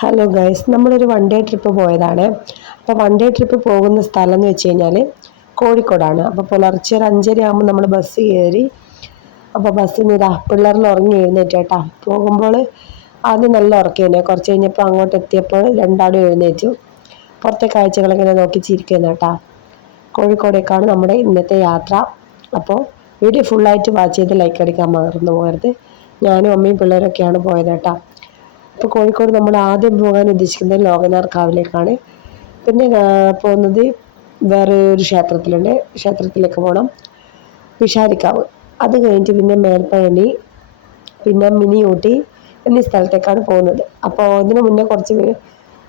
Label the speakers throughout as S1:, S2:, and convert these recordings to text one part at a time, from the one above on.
S1: Hello guys നമ്മളൊരു one day trip പോയതാണ്. അപ്പോൾ വൺ ഡേ ട്രിപ്പ് പോകുന്ന സ്ഥലം എന്ന് വെച്ച് കഴിഞ്ഞാൽ കോഴിക്കോടാണ്. അപ്പോൾ പുലർച്ചെ ഒരു അഞ്ചര ആകുമ്പോൾ നമ്മൾ ബസ് കയറി അപ്പോൾ ബസ്സിൽ നിന്ന് ഇതാ പിള്ളേരിൽ ഉറങ്ങി എഴുന്നേറ്റ് കേട്ടോ പോകുമ്പോൾ ആദ്യം നല്ല ഉറക്കേനെ കുറച്ച് കഴിഞ്ഞപ്പോൾ അങ്ങോട്ട് എത്തിയപ്പോൾ രണ്ടാളും എഴുന്നേറ്റു. പുറത്തെ കാഴ്ചകളിങ്ങനെ നോക്കി ചിരിക്കുന്നു കേട്ടോ കോഴിക്കോടേക്കാണ് നമ്മുടെ ഇന്നത്തെ യാത്ര. അപ്പോൾ വീഡിയോ ഫുള്ളായിട്ട് വാച്ച് ചെയ്ത് ലൈക്ക് അടിക്കാൻ മറന്നു പോകരുത്. ഞാനും അമ്മയും പിള്ളേരൊക്കെയാണ് പോയത് കേട്ടോ ഇപ്പോൾ കോഴിക്കോട് നമ്മൾ ആദ്യം പോകാൻ ഉദ്ദേശിക്കുന്നത് ലോകനാർ കാവിലേക്കാണ്. പിന്നെ പോകുന്നത് വേറെ ഒരു ക്ഷേത്രത്തിലുണ്ട്. ക്ഷേത്രത്തിലേക്ക് പോകണം വിഷാരിക്കാവ്. അത് കഴിഞ്ഞിട്ട് പിന്നെ മേൽപ്പഴനി പിന്നെ മിനി ഊട്ടി എന്നീ സ്ഥലത്തേക്കാണ് പോകുന്നത്. അപ്പോൾ ഇതിനു മുന്നേ കുറച്ച്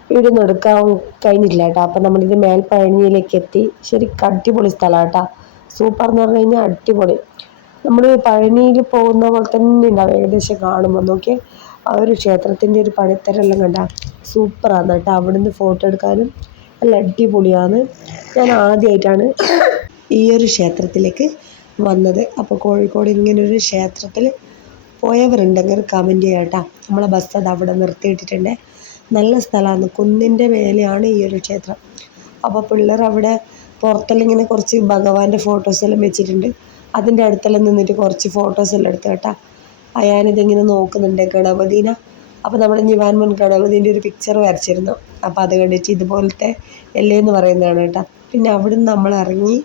S1: വീട് എടുക്കാൻ കഴിഞ്ഞിട്ടില്ല കേട്ടോ. അപ്പം നമ്മളിത് മേൽപ്പഴനിയിലേക്ക് എത്തി. ശരിക്കും അടിപൊളി സ്ഥലമാണ് കേട്ടോ സൂപ്പർ എന്ന് പറഞ്ഞു കഴിഞ്ഞാൽ അടിപൊളി. നമ്മൾ പഴനിയിൽ പോകുന്ന പോലെ തന്നെ ഉണ്ടാവും. ഏകദേശം കാണുമ്പോൾ. നോക്കി ആ ഒരു ക്ഷേത്രത്തിന്റെ ഒരു പണിത്തരെല്ലാം കണ്ട സൂപ്പറാണ് കേട്ടോ. അവിടുന്ന് ഫോട്ടോ എടുക്കാനും നല്ല അടിപൊളിയാണ്. ഞാൻ ആദ്യമായിട്ടാണ് ഈ ഒരു ക്ഷേത്രത്തിലേക്ക് വന്നത്. അപ്പോൾ കോഴിക്കോട് ഇങ്ങനൊരു ക്ഷേത്രത്തിൽ പോയവരുണ്ടെങ്കിൽ കമന്റ് ചെയ്യാം കേട്ടോ. നമ്മളെ ബസ് അത് അവിടെ നിർത്തിയിട്ടിട്ടുണ്ട്. നല്ല സ്ഥലമാണ്. കുന്നിന്റെ മേലെയാണ് ഈ ഒരു ക്ഷേത്രം. അപ്പോൾ പിള്ളേർ അവിടെ പുറത്തെല്ലാം കുറച്ച് ഭഗവാന്റെ ഫോട്ടോസ് എല്ലാം വെച്ചിട്ടുണ്ട്. അതിന്റെ അടുത്തെല്ലാം നിന്നിട്ട് കുറച്ച് ഫോട്ടോസ് എല്ലാം എടുത്ത് കേട്ടോ. അയാനിതിങ്ങനെ നോക്കുന്നുണ്ട് ഗണപതിനെ? അപ്പോൾ നമ്മുടെ നിവാൻമൻ ഗണപതിന്റെ ഒരു പിക്ചർ വരച്ചിരുന്നു. അപ്പോൾ അത് കണ്ടിട്ട് ഇതുപോലത്തെ എല്ലേ എന്ന് പറയുന്നതാണ് കേട്ടോ. പിന്നെ അവിടുന്ന് നമ്മൾ ഇറങ്ങി.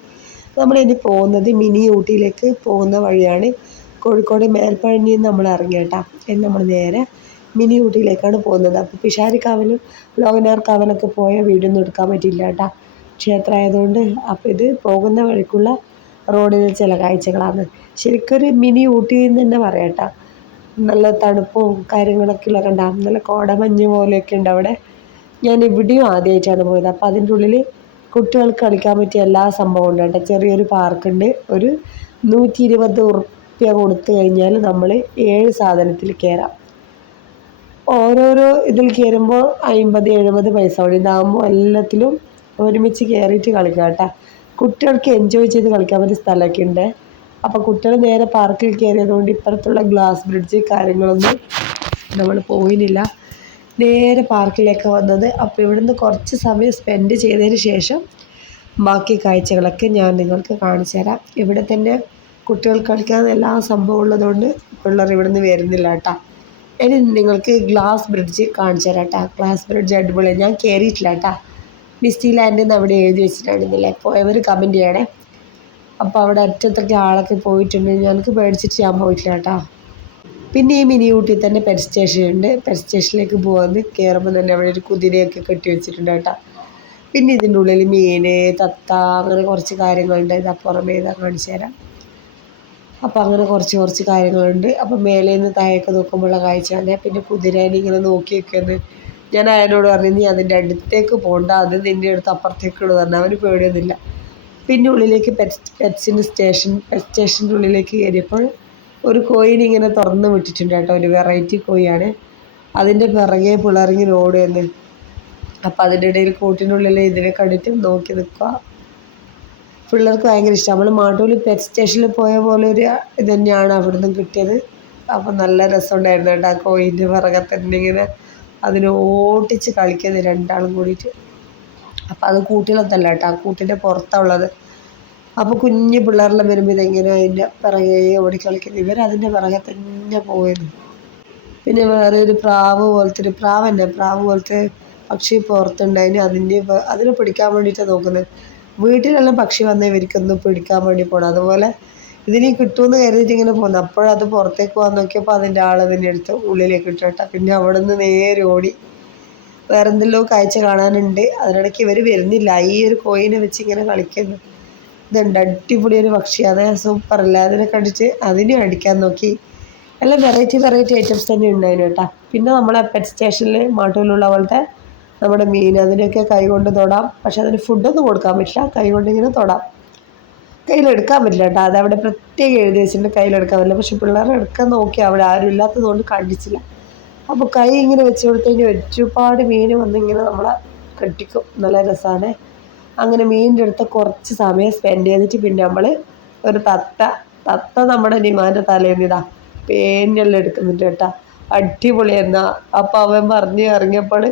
S1: നമ്മൾ ഇനി പോകുന്നത് മിനി ഊട്ടിയിലേക്ക് പോകുന്ന വഴിയാണ്. കോഴിക്കോട് മേൽപ്പഴനിയിൽ നിന്ന് നമ്മൾ ഇറങ്ങി കേട്ടോ. ഇനി നമ്മൾ നേരെ മിനി ഊട്ടിയിലേക്കാണ് പോകുന്നത്. അപ്പോൾ പിഷാരിക്കാവലും ലോകനാർ കാവലൊക്കെ പോയ വീഡിയോ എടുക്കാൻ പറ്റില്ല കേട്ടോ. ക്ഷേത്രമായതുകൊണ്ട് അപ്പോൾ ഇത് പോകുന്ന വഴിക്കുള്ള റോഡിലെ ചില കാഴ്ചകളാണ്. ശരിക്കൊരു മിനി ഊട്ടി എന്ന് തന്നെ പറയട്ടെ. നല്ല തണുപ്പും കാര്യങ്ങളൊക്കെ ഉള്ള കണ്ടാകും നല്ല കോടമഞ്ഞ് പോലെയൊക്കെ ഉണ്ട് അവിടെ. ഞാൻ ഇവിടെയും ആദ്യമായിട്ടാണ് പോയത്. അപ്പോൾ അതിന്റെ ഉള്ളിൽ കുട്ടികൾക്ക് കളിക്കാൻ പറ്റിയ എല്ലാ സംഭവവും ഉണ്ട് കേട്ടോ. ചെറിയൊരു പാർക്കുണ്ട്. ഒരു നൂറ്റി ഇരുപത് ഉറുപ്പ്യ കൊടുത്തു കഴിഞ്ഞാൽ നമ്മൾ ഏഴ് സാധനത്തിൽ കയറാം. ഓരോരോ ഇതിൽ കയറുമ്പോൾ അമ്പത് എഴുപത് പൈസ വഴി ഇതാകുമ്പോൾ എല്ലാത്തിലും ഒരുമിച്ച് കയറിയിട്ട് കളിക്കാം കേട്ടോ. കുട്ടികൾക്ക് എൻജോയ് ചെയ്ത് കളിക്കാൻ പറ്റിയ സ്ഥലമൊക്കെ ഉണ്ട്. അപ്പോൾ കുട്ടികൾ നേരെ പാർക്കിൽ കയറിയതുകൊണ്ട് ഇപ്പുറത്തുള്ള ഗ്ലാസ് ബ്രിഡ്ജ് കാര്യങ്ങളൊന്നും നമ്മൾ പോയിനില്ല നേരെ പാർക്കിലേക്ക് വന്നത്. അപ്പോൾ ഇവിടുന്ന് കുറച്ച് സമയം സ്പെൻഡ് ചെയ്തതിന് ശേഷം ബാക്കി കാഴ്ചകളൊക്കെ ഞാൻ നിങ്ങൾക്ക് കാണിച്ചു തരാം. ഇവിടെ തന്നെ കുട്ടികൾ കളിക്കാൻ എല്ലാ സംഭവം ഉള്ളതുകൊണ്ട് പിള്ളേർ ഇവിടുന്ന് വരുന്നില്ല കേട്ടോ. ഇനി നിങ്ങൾക്ക് ഗ്ലാസ് ബ്രിഡ്ജ് കാണിച്ചു തരാം കേട്ടോ. ഗ്ലാസ് ബ്രിഡ്ജ് അടിപൊളിയാണ് ഞാൻ കയറിയിട്ടില്ല കേട്ടോ. മിസ്റ്റി ലാൻഡ് എന്ന് അവിടെ എഴുതി വെച്ചിട്ടുണ്ടായിരുന്നില്ലേ പോയവർ കമന്റ് ചെയ്യണേ. അപ്പോൾ അവിടെ അറ്റത്തൊക്കെ ആളൊക്കെ പോയിട്ടുണ്ട്. ഞങ്ങൾക്ക് പേടിച്ചിട്ട് ഞാൻ പോയിട്ടില്ല കേട്ടോ. പിന്നെ ഈ മിനി ഊട്ടി തന്നെ പെറ്റ് സ്റ്റേഷൻ ഉണ്ട്. പെറ്റ് സ്റ്റേഷനിലേക്ക് പോകുന്നത് കയറുമ്പോൾ തന്നെ അവിടെ ഒരു കുതിരയൊക്കെ കെട്ടി വെച്ചിട്ടുണ്ട് കേട്ടോ. പിന്നെ ഇതിന്റെ ഉള്ളിൽ മീൻ തത്ത അങ്ങനെ കുറച്ച് കാര്യങ്ങളുണ്ട്. ഇതാ പുറമേ ഇതാ കാണിച്ചു തരാം. അപ്പോൾ അങ്ങനെ കുറച്ച് കുറച്ച് കാര്യങ്ങളുണ്ട്. അപ്പോൾ മേലെ നിന്ന് താഴേക്ക് നോക്കുമ്പോഴുള്ള കാഴ്ചയാണ്. പിന്നെ കുതിരേനെ ഇങ്ങനെ നോക്കി വെക്കുന്നത് ഞാൻ അയാളോട് പറഞ്ഞു നീ അതിന്റെ അടുത്തേക്ക് പോകണ്ട അത് നിന്റെ അടുത്ത് അപ്പുറത്തേക്ക് ഇടുക പറഞ്ഞു അവന് പേടിയൊന്നുമില്ല. പിന്നെ ഉള്ളിലേക്ക് പെറ്റ് പെറ്റ്സിന്റെ സ്റ്റേഷൻ പെറ്റ് സ്റ്റേഷന്റെ ഉള്ളിലേക്ക് കയറിയപ്പോൾ ഒരു കോയിനെ ഇങ്ങനെ തുറന്ന് വിട്ടിട്ടുണ്ട് കേട്ടോ ഒരു വെറൈറ്റി കോഴിയാണ് അതിന്റെ പിറകെ പിളറിങ്ങി ഓടുകയെന്ന് അപ്പോൾ അതിന്റെ ഇടയിൽ കൂട്ടിനുള്ളിൽ ഇതിനെ കണ്ടിട്ട് നോക്കി നിൽക്കുക. പിള്ളേർക്ക് ഭയങ്കര ഇഷ്ടം നമ്മൾ മാട്ടൂൽ പെറ്റ് സ്റ്റേഷനിൽ പോയ പോലെ ഒരു ഇത് തന്നെയാണ് അവിടെ നിന്ന് കിട്ടിയത്. അപ്പോൾ നല്ല രസമുണ്ടായിരുന്നു കേട്ടോ ആ കോയിന്റെ പിറകെ തന്നെ ഇങ്ങനെ അതിനെ ഓടിച്ച് കളിക്കുന്നത് രണ്ടാളും കൂടിയിട്ട്. അപ്പോൾ അത് കൂട്ടിലൊന്നല്ല കേട്ടോ ആ കൂട്ടിന്റെ പുറത്താണുള്ളത് അപ്പോൾ കുഞ്ഞു പിള്ളേരെല്ലാം വരുമ്പോൾ ഇതെങ്ങനെ അതിന്റെ പിറകെ ഓടി കളിക്കുന്നത്? ഇവർ അതിന്റെ പിറകെ തന്നെ പോയിരുന്നു പിന്നെ വേറെ ഒരു പ്രാവ് പോലത്തെ ഒരു പ്രാവ് തന്നെ പ്രാവ് പോലത്തെ പക്ഷി പുറത്തുണ്ടായിന് അതിന്റെ അതിനെ പിടിക്കാൻ വേണ്ടിയിട്ടാണ് നോക്കുന്നത്. വീട്ടിലെല്ലാം പക്ഷി വന്നാൽ ഇവർക്കൊന്ന് പിടിക്കാൻ വേണ്ടി പോകണം അതുപോലെ ഇതിന് കിട്ടുമെന്ന് കരുതിയിട്ട് ഇങ്ങനെ പോകുന്നു. അപ്പോഴത് പുറത്തേക്ക് പോകാൻ നോക്കിയപ്പോൾ അതിന്റെ ആൾ അതിന്റെ അടുത്ത് ഉള്ളിലേക്ക് ഇട്ടു കേട്ടോ. പിന്നെ അവിടെ നിന്ന് നേരെ ഓടി വേറെ എന്തെല്ലോ കാഴ്ച കാണാനുണ്ട്. അതിനിടയ്ക്ക് ഇവർ വരുന്നില്ല. ഈ ഒരു കോയിനെ വെച്ച് ഇങ്ങനെ കളിക്കുന്നു. ഇതുണ്ട്. അടിപൊളി ഒരു പക്ഷിയാണ് സൂപ്പർ അല്ല? അതിനെ കടിച്ച് അതിനെ അടിക്കാൻ നോക്കി. എല്ലാം വെറൈറ്റി വെറൈറ്റി ഐറ്റംസ് തന്നെ ഉണ്ടായിരുന്നു കേട്ടോ. പിന്നെ നമ്മളെ പെറ്റ് സ്റ്റേഷനിൽ മാട്ടൂലുള്ള പോലത്തെ നമ്മുടെ മീൻ അതിനൊക്കെ കൈ കൊണ്ട് തൊടാം. പക്ഷെ അതിന് ഫുഡൊന്നും കൊടുക്കാൻ പറ്റില്ല. കൈ കൊണ്ടിങ്ങനെ തൊടാം. കയ്യിലെടുക്കാൻ പറ്റില്ല കേട്ടോ. അവിടെ പ്രത്യേകം എഴുതി വെച്ചിട്ടുണ്ട് കയ്യിലെടുക്കാൻ പറ്റില്ല. പക്ഷെ പിള്ളേരെ എടുക്കാൻ നോക്കി അവിടെ ആരും ഇല്ലാത്തതുകൊണ്ട് കണ്ടിച്ചില്ല അപ്പോൾ കൈ ഇങ്ങനെ വെച്ച് കൊടുത്തു കഴിഞ്ഞാൽ ഒരുപാട് മീൻ വന്നിങ്ങനെ നമ്മളെ കെട്ടിക്കും. നല്ല രസമാണ് അങ്ങനെ മീനിന്റെ അടുത്ത് കുറച്ച് സമയം സ്പെൻഡ് ചെയ്തിട്ട് പിന്നെ നമ്മൾ ഒരു തത്ത തത്ത നമ്മുടെ നിമാന്റെ തലേന്ന് ഇതാ പേനെല്ലാം എടുക്കുന്നുണ്ട് കേട്ടോ. അടിപൊളിയായിരുന്നു. അപ്പോൾ അവൻ പറഞ്ഞ് ഇറങ്ങിയപ്പോൾ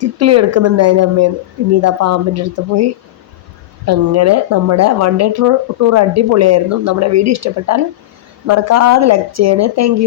S1: കിക്കിളി എടുക്കുന്നുണ്ടായിരുന്നു അമ്മേന്ന്. പിന്നെ ഇതാ പാമ്പിന്റെ അടുത്ത് പോയി. അങ്ങനെ നമ്മുടെ വൺ ഡേ ടൂർ ടൂർ അടിപൊളിയായിരുന്നു. നമ്മുടെ വീഡിയോ ഇഷ്ടപ്പെട്ടാൽ മറക്കാതെ ലൈക്ക് ചെയ്യണേ. താങ്ക്